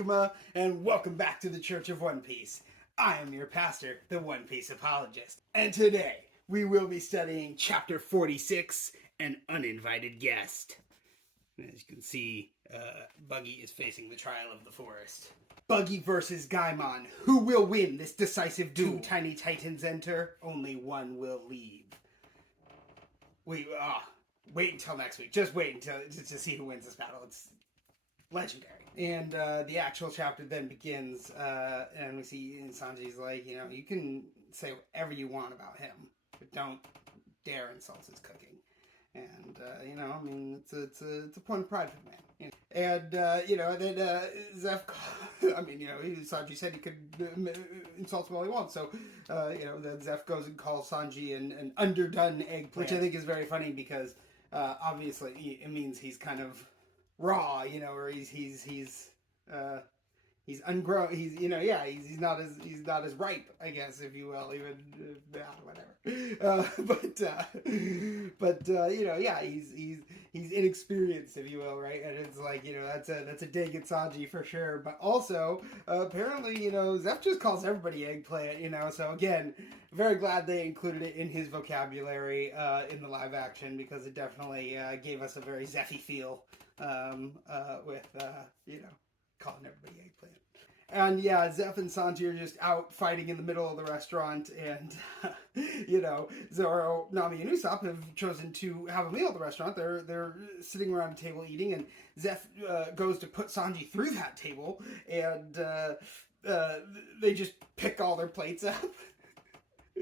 Nakama, and welcome back to the Church of One Piece. I am your pastor, the One Piece apologist, and today we will be studying Chapter 46, An Uninvited Guest. As you can see, Buggy is facing the trial of the forest. Buggy versus Gaimon. Who will win this decisive duel? 2 tiny titans enter, only one will leave. Wait until next week. Just wait until to see who wins this battle. It's legendary. And the actual chapter then begins, and we see Sanji's like, you can say whatever you want about him, but don't dare insult his cooking. And it's a point of pride for the man. And then Zeph, Sanji said he could insult him all he wants. So then Zeph goes and calls Sanji an underdone eggplant, which I think is very funny because obviously it means he's kind of raw, or he's ungrown. He's not as ripe, I guess, if you will, even whatever. He's inexperienced, if you will, right? And it's like, that's a dig at Sanji for sure. But also, apparently, Zeph just calls everybody eggplant, So again, very glad they included it in his vocabulary in the live action because it definitely gave us a very Zephy feel with calling everybody eggplant. And Zeph and Sanji are just out fighting in the middle of the restaurant, and Zoro, Nami, and Usopp have chosen to have a meal at the restaurant. They're sitting around a table eating, and Zeph goes to put Sanji through that table, and they just pick all their plates up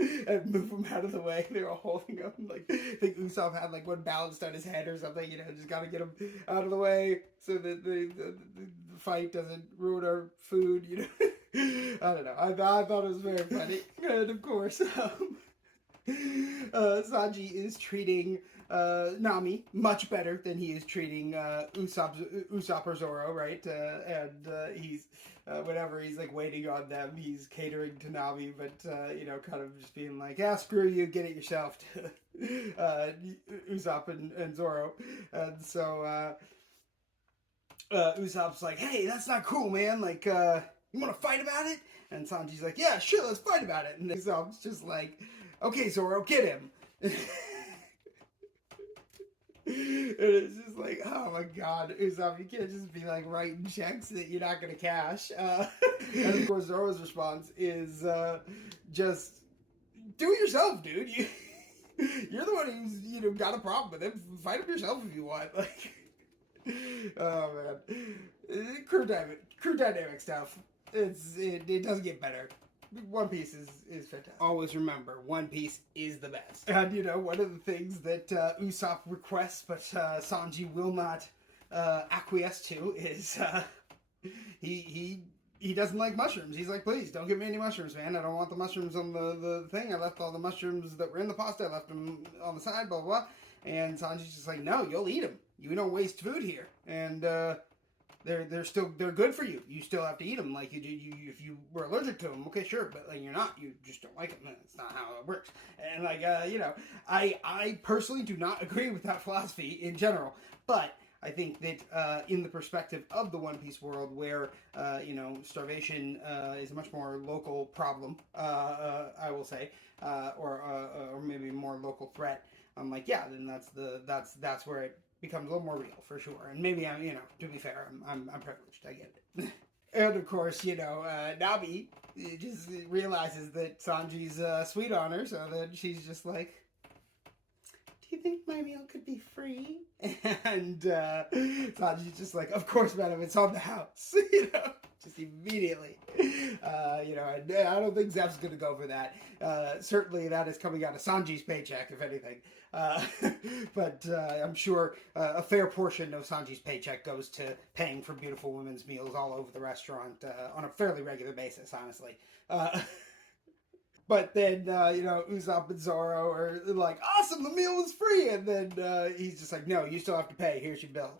and move them out of the way. They were holding them. Like, I think Usopp had one balanced on his head or something. Just gotta get them out of the way so that the fight doesn't ruin our food. I don't know. I thought it was very funny. And of course, Sanji is treating Nami much better than he is treating Usopp or Zoro, right? He's whenever he's waiting on them, he's catering to Nami, but kind of just being like, screw you, get it yourself to Usopp and Zoro. And so Usopp's like, hey, that's not cool, man. You want to fight about it? And Sanji's like, yeah, sure, let's fight about it. And Usopp's just like, okay, Zoro, get him. And it's just like, oh my god, Usopp, you can't just be writing checks that you're not going to cash. And of course, Zoro's response is just, do it yourself, dude. You're the one who's, got a problem with him. Fight him yourself if you want. Oh man. Crew dynamic stuff. It does get better. One Piece is fantastic. Always remember, One Piece is the best. And one of the things that Usopp requests, but Sanji will not acquiesce to, is he doesn't like mushrooms. He's like, please, don't give me any mushrooms, man. I don't want the mushrooms on the thing. I left all the mushrooms that were in the pasta. I left them on the side, blah, blah, blah. And Sanji's just like, no, you'll eat them. You don't waste food here. And they're good for you. You still have to eat them like you do if you were allergic to them. Okay, sure, but you're not. You just don't like them. It's not how it works. And I personally do not agree with that philosophy in general. But I think that in the perspective of the One Piece world, where starvation is a much more local problem, I will say, or maybe more local threat. I'm like, yeah, then that's where it becomes a little more real, for sure. And maybe I'm, to be fair, I'm privileged. I get it. And of course, Nabi just realizes that Sanji's sweet on her, so that she's just like, do you think my meal could be free? And Sanji's just like, of course, madam, it's on the house. Just immediately. And I don't think Zeph's going to go for that. Certainly that is coming out of Sanji's paycheck, if anything. But I'm sure a fair portion of Sanji's paycheck goes to paying for beautiful women's meals all over the restaurant on a fairly regular basis, honestly. But then, Usopp and Zoro are like, awesome, the meal was free! And then he's just like, no, you still have to pay, here's your bill.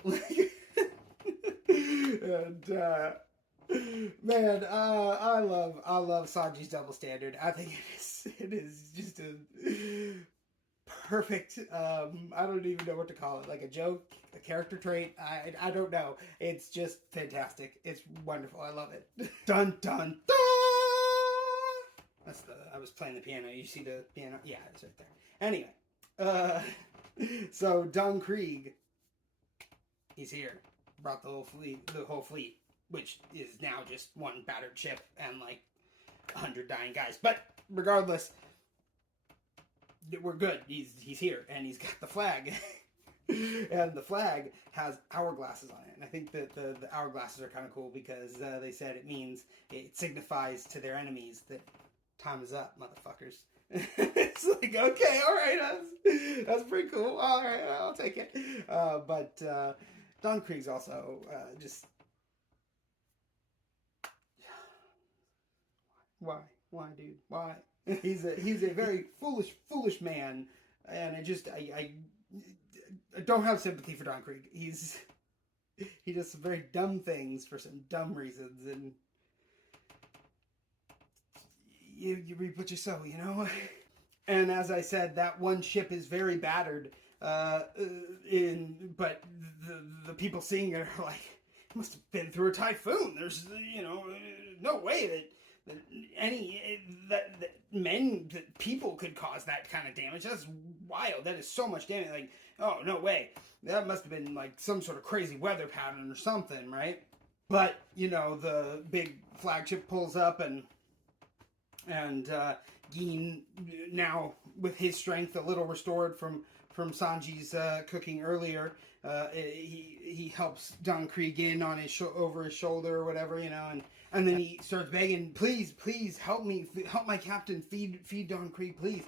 And, man, I love Sanji's double standard. I think it is just a perfect. I don't even know what to call it. Like a joke, a character trait. I don't know. It's just fantastic. It's wonderful. I love it. Dun dun dun. I was playing the piano. You see the piano? Yeah, it's right there. Anyway, so Don Krieg, he's here. Brought the whole fleet, which is now just one battered ship and like 100 dying guys. But regardless, we're good. He's here, and he's got the flag. And the flag has hourglasses on it. And I think that the hourglasses are kind of cool because they said it signifies to their enemies that time is up, motherfuckers. It's like, okay, all right, that's pretty cool. All right, I'll take it. But Don Krieg's also just... Why, dude? Why? He's a very foolish man, and I don't have sympathy for Don Krieg. He does some very dumb things for some dumb reasons, and you reap what you sow, you know? And as I said, that one ship is very battered, but the people seeing it are like, it must have been through a typhoon. There's, no way that people could cause that kind of damage. That's wild. That is so much damage. Like, oh, no way. That must have been like some sort of crazy weather pattern or something, right? But, the big flagship pulls up and Gin, now with his strength a little restored from Sanji's cooking earlier, he helps Don Krieg in on over his shoulder or whatever, and then he starts begging, please help help my captain feed Don Krieg, please.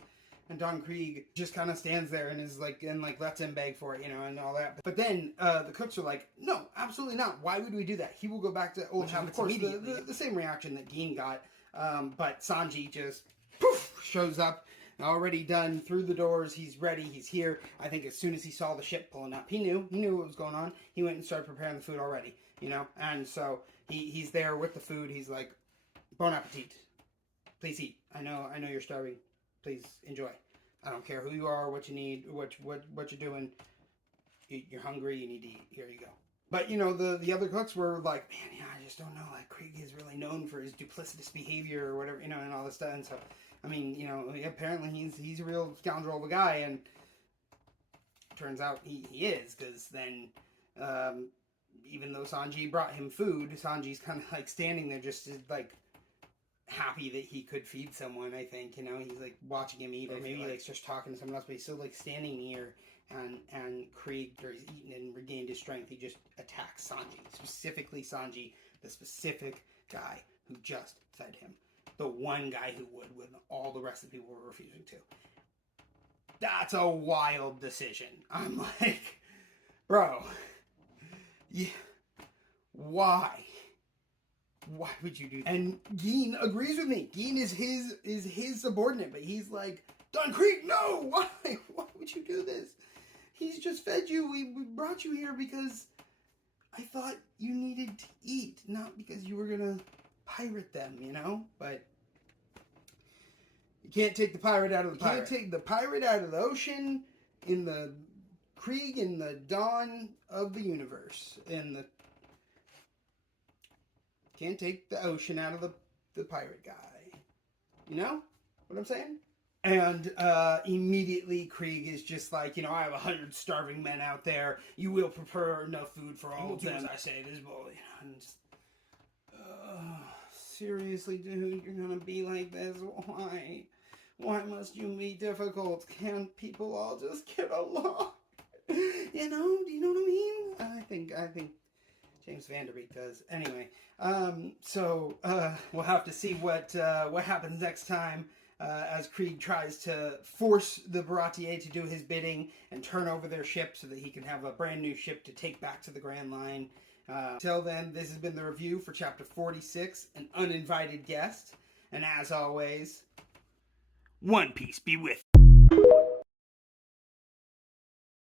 And Don Krieg just kind of stands there and is like, lets him beg for it, and all that. But then the cooks are like, no, absolutely not. Why would we do that? He will go back to old habits immediately. The same reaction that Gin got. But Sanji just shows up, already done through the doors. He's ready. He's here. I think as soon as he saw the ship pulling up, he knew what was going on. He went and started preparing the food already, and so he's there with the food. He's like, bon appetit. Please eat. I know you're starving. Please enjoy. I don't care who you are, what you need, what you're doing. You're hungry. You need to eat. Here you go. But, the other cooks were like, man, I just don't know. Like, Krieg is really known for his duplicitous behavior or whatever, and all this stuff. And so, I mean, apparently he's a real scoundrel of a guy. And turns out he is, because then, even though Sanji brought him food, Sanji's kind of like standing there just like happy that he could feed someone, I think. He's like watching him eat, or maybe like starts talking to someone else, but he's still like standing near. And Krieg, after he's eaten and regained his strength, he just attacks Sanji. Specifically Sanji, the specific guy who just fed him. The one guy who would, when all the rest of the people were refusing to. That's a wild decision. I'm like, bro, yeah, why? Why would you do that? And Gin agrees with me. Gin is his subordinate, but he's like, Don Krieg, no! Why? Why would you do this? He's just fed you. We brought you here because I thought you needed to eat, not because you were gonna pirate them, But you can't take the pirate out of the pirate. You can't take the pirate out of the ocean in the Krieg in the dawn of the universe. Can't take the ocean out of the pirate guy. You know what I'm saying? And immediately Krieg is just like, I have 100 starving men out there. You will prepare enough food for all of them. As I say this, boy. And just, seriously, dude, you're gonna be like this? Why? Why must you be difficult? Can't people all just get along? Do you know what I mean? I think James Vanderbeek does. Anyway, so we'll have to see what happens next time. As Krieg tries to force the Baratier to do his bidding and turn over their ship so that he can have a brand new ship to take back to the Grand Line. Till then, this has been the review for Chapter 46, An Uninvited Guest. And as always, One Piece be with you.